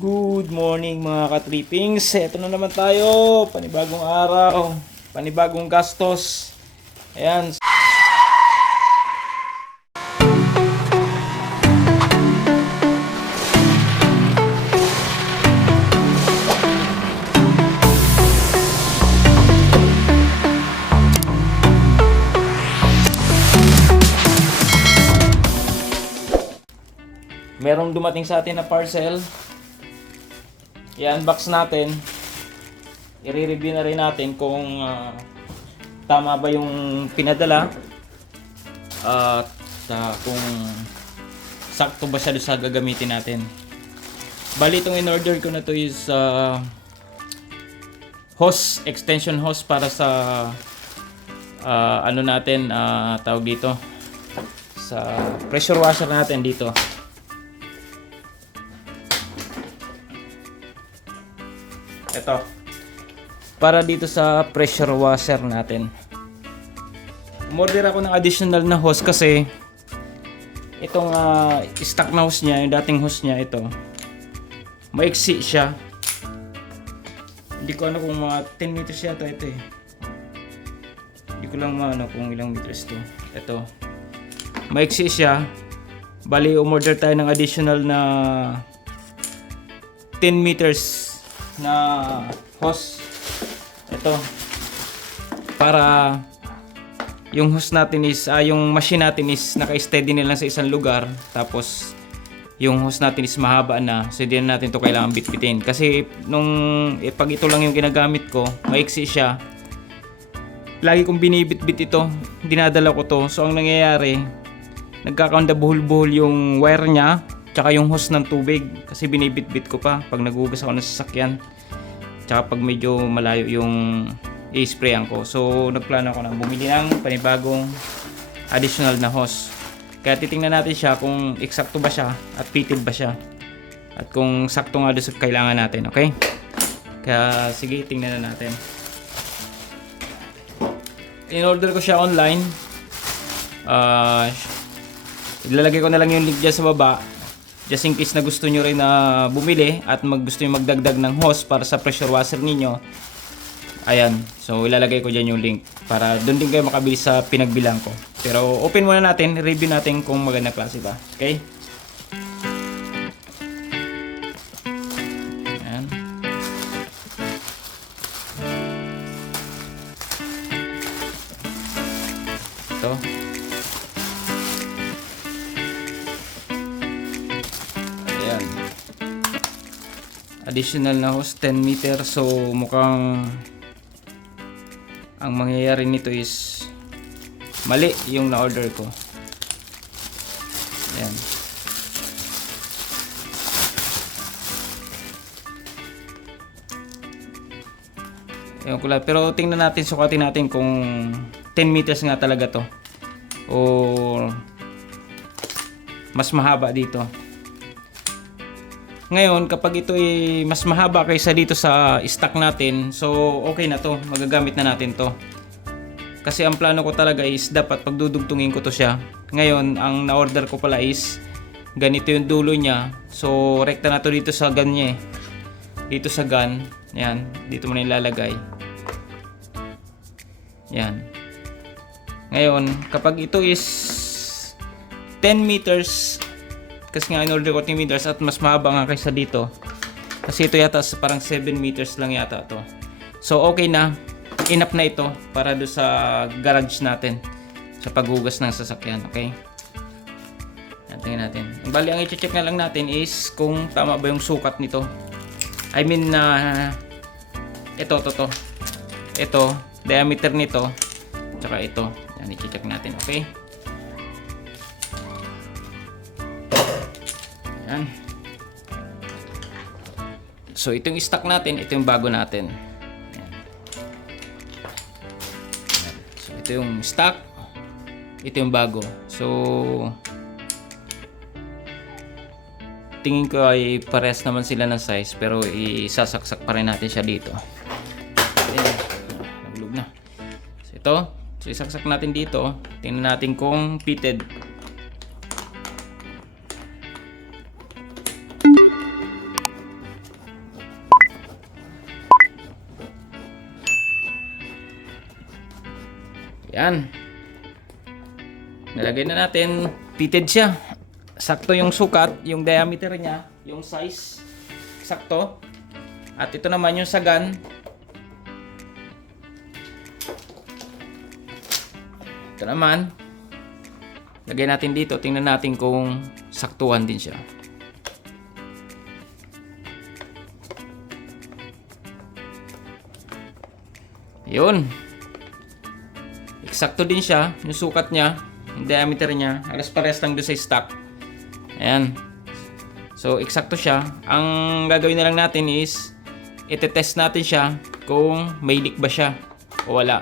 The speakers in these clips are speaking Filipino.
Good morning mga ka-trippings. Ito na naman tayo. Panibagong araw. Panibagong gastos. Ayan. Merong dumating sa atin na parcel. I-unbox natin. I-review na rin natin kung tama ba yung pinadala. At kung sakto ba siya sa gagamitin natin. Bali itong in-order ko na to is hose, extension hose para sa ano natin, tawag dito, sa pressure washer natin dito. Ito, para dito sa pressure washer natin. Umorder ako ng additional na hose kasi itong stock na hose niya, yung dating hose niya, ito maiksi siya. Hindi ko ano kung mga 10 meters yata ito eh. Hindi ko lang maano kung ilang meters to. Ito, maiksi siya. Bali umorder tayo ng additional na 10 meters na hose. Ito para yung hose natin is yung machine natin is naka-steady na lang sa isang lugar, tapos yung hose natin is mahaba na, so hindi na natin to kailangan bitbitin kasi nung pag ito lang yung ginagamit ko, maiksi siya, lagi kong binibitbit ito, dinadala ko to, so ang nangyayari nagkakaunda buhol-buhol yung wire nya tsaka yung hose ng tubig kasi binibitbit ko pa pag naghugas ako ng sasakyan, tsaka pag medyo malayo yung i-sprayan ko. So nagplano ako na bumili ng panibagong additional na hose. Kaya titingnan natin siya kung eksakto ba siya at fitted ba siya at kung sakto nga doon sa kailangan natin. Okay, kaya sige, tingnan na natin. In-order ko siya online. Ilalagay ko na lang yung link dyan sa baba, just in case na gusto nyo rin na bumili at gusto nyo magdagdag ng hose para sa pressure washer ninyo. Ayan, so ilalagay ko dyan yung link para doon din kayo makabili sa pinagbilang ko. Pero open muna natin, review natin kung magandang klase ba. Okay? Ayan. Ito. Additional na hose, 10 meter. So mukhang ang mangyayari nito is mali yung na-order ko. Ayan. Ewan ko lang. Pero tingnan natin, sukatin natin kung 10 meters nga talaga to o mas mahaba dito. Ngayon, kapag ito ay mas mahaba kaysa dito sa stock natin, so okay na to, magagamit na natin to. Kasi ang plano ko talaga is dapat pagdudugtungin ko to siya. Ngayon, ang na-order ko pala is ganito yung dulo niya. So rekta na to dito sa gun niya eh. Dito sa gun, yan, dito mo na ilalagay. Yan. Ngayon, kapag ito is 10 meters, kasi nga in-order ko 10 meters at mas mahaba nga kaysa dito. Kasi ito yata parang 7 meters lang yata to. So okay na. Enough na ito para do sa garage natin sa paghugas ng sasakyan. Okay? Tingnan natin. Bali ang i-check na lang natin is kung tama ba yung sukat nito. I mean ito, diameter nito, tsaka ito. Yan, i-check natin. Okay? Yan. So ito yung stock natin, ito yung bago natin. Yan. Yan. So ito yung stock, ito yung bago. So tingin ko ay parehas naman sila ng size, pero isasaksak pa rin natin siya dito. Ayan. Naglog na. So ito, so isaksak natin dito. Tingnan natin kung fitted. Yan. Nalagay na natin. Fitted siya. Sakto yung sukat, yung diameter niya, yung size. Sakto. At ito naman yung sagan. Ito naman. Lagay natin dito. Tingnan natin kung saktuhan din siya. Yun. Eksakto din siya. Yung sukat niya. Yung diameter niya. Alas pares lang doon sa stock. Ayan. So, eksakto siya. Ang gagawin na lang natin is ite-test natin siya kung may leak ba siya o wala.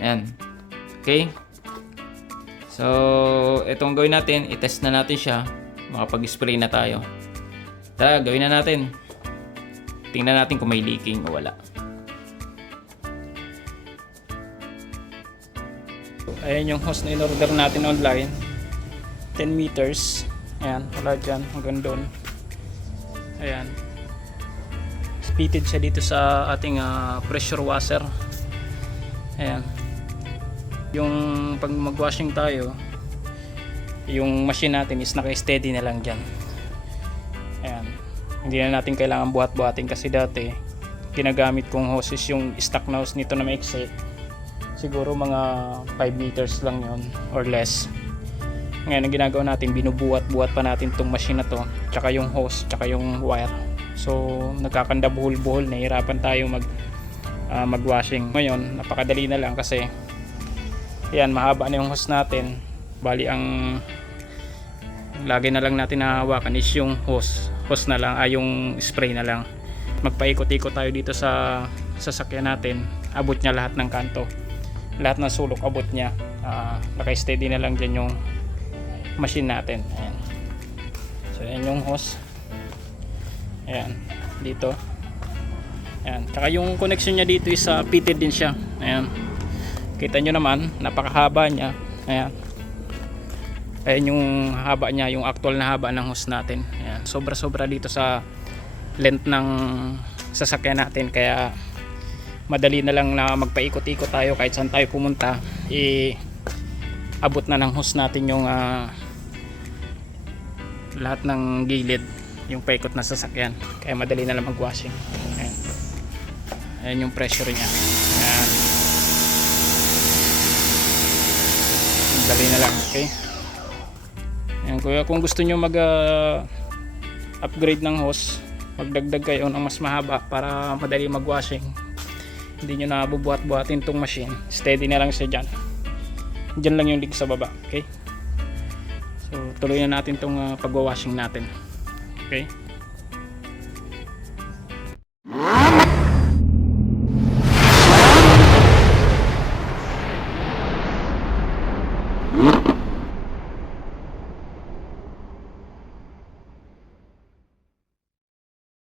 Ayan. Okay? So, itong gawin natin, i-test na natin siya. Makapag-spray na tayo. Tara, gawin na natin. Tingnan natin kung may leaking o wala. Ayan yung hose na in-order natin online. 10 meters. Ayan, wala dyan. Hanggang doon. Ayan. Fitted siya dito sa ating pressure washer. Ayan. Yung pag mag-washing tayo, yung machine natin is naka-steady na lang dyan. Ayan. Hindi na natin kailangan buhat-buhatin kasi dati ginagamit kong hoses yung stock na hose nito na maiksi. Siguro mga 5 meters lang yon or less. Ngayon ang ginagawa natin, binubuhat-buhat pa natin tong machine na to, tsaka yung hose, tsaka yung wire. So nagkakanda buhol-buhol, nahihirapan tayo mag-washing. Ngayon napakadali na lang kasi yan, mahaba na yung hose natin. Bali ang lagi na lang natin nahawakan is yung hose na lang, yung spray na lang. Magpaikot-ikot tayo dito sa sasakyan natin, abot niya lahat ng kanto, lahat ng sulok abot niya. Naka-steady na lang dyan yung machine natin. Ayan. So yan yung hose. Ayan, dito. Ayan, tsaka yung connection niya dito is fitted din siya. Ayan, kita nyo naman, napakahaba niya. Ayan. Ayan yung haba niya, yung actual na haba ng hose natin. Ayan, sobra-sobra dito sa length ng sasakyan natin, kaya madali na lang na magpaikot-ikot tayo kahit saan tayo pumunta, abot na ng hose natin yung lahat ng gilid, yung paikot na sasakyan, kaya madali na lang mag-washing. Ayan. Ayan yung pressure niya. Ayan. Madali na lang, okay? Ayan, kung gusto nyo upgrade ng hose, magdagdag kayo ng mas mahaba para madali mag-washing. Hindi nyo na bubuhat-buhatin tong machine, steady na lang siya dyan. Dyan lang yung link sa baba, okay? So tuloy na natin tong pag-washing natin, okay?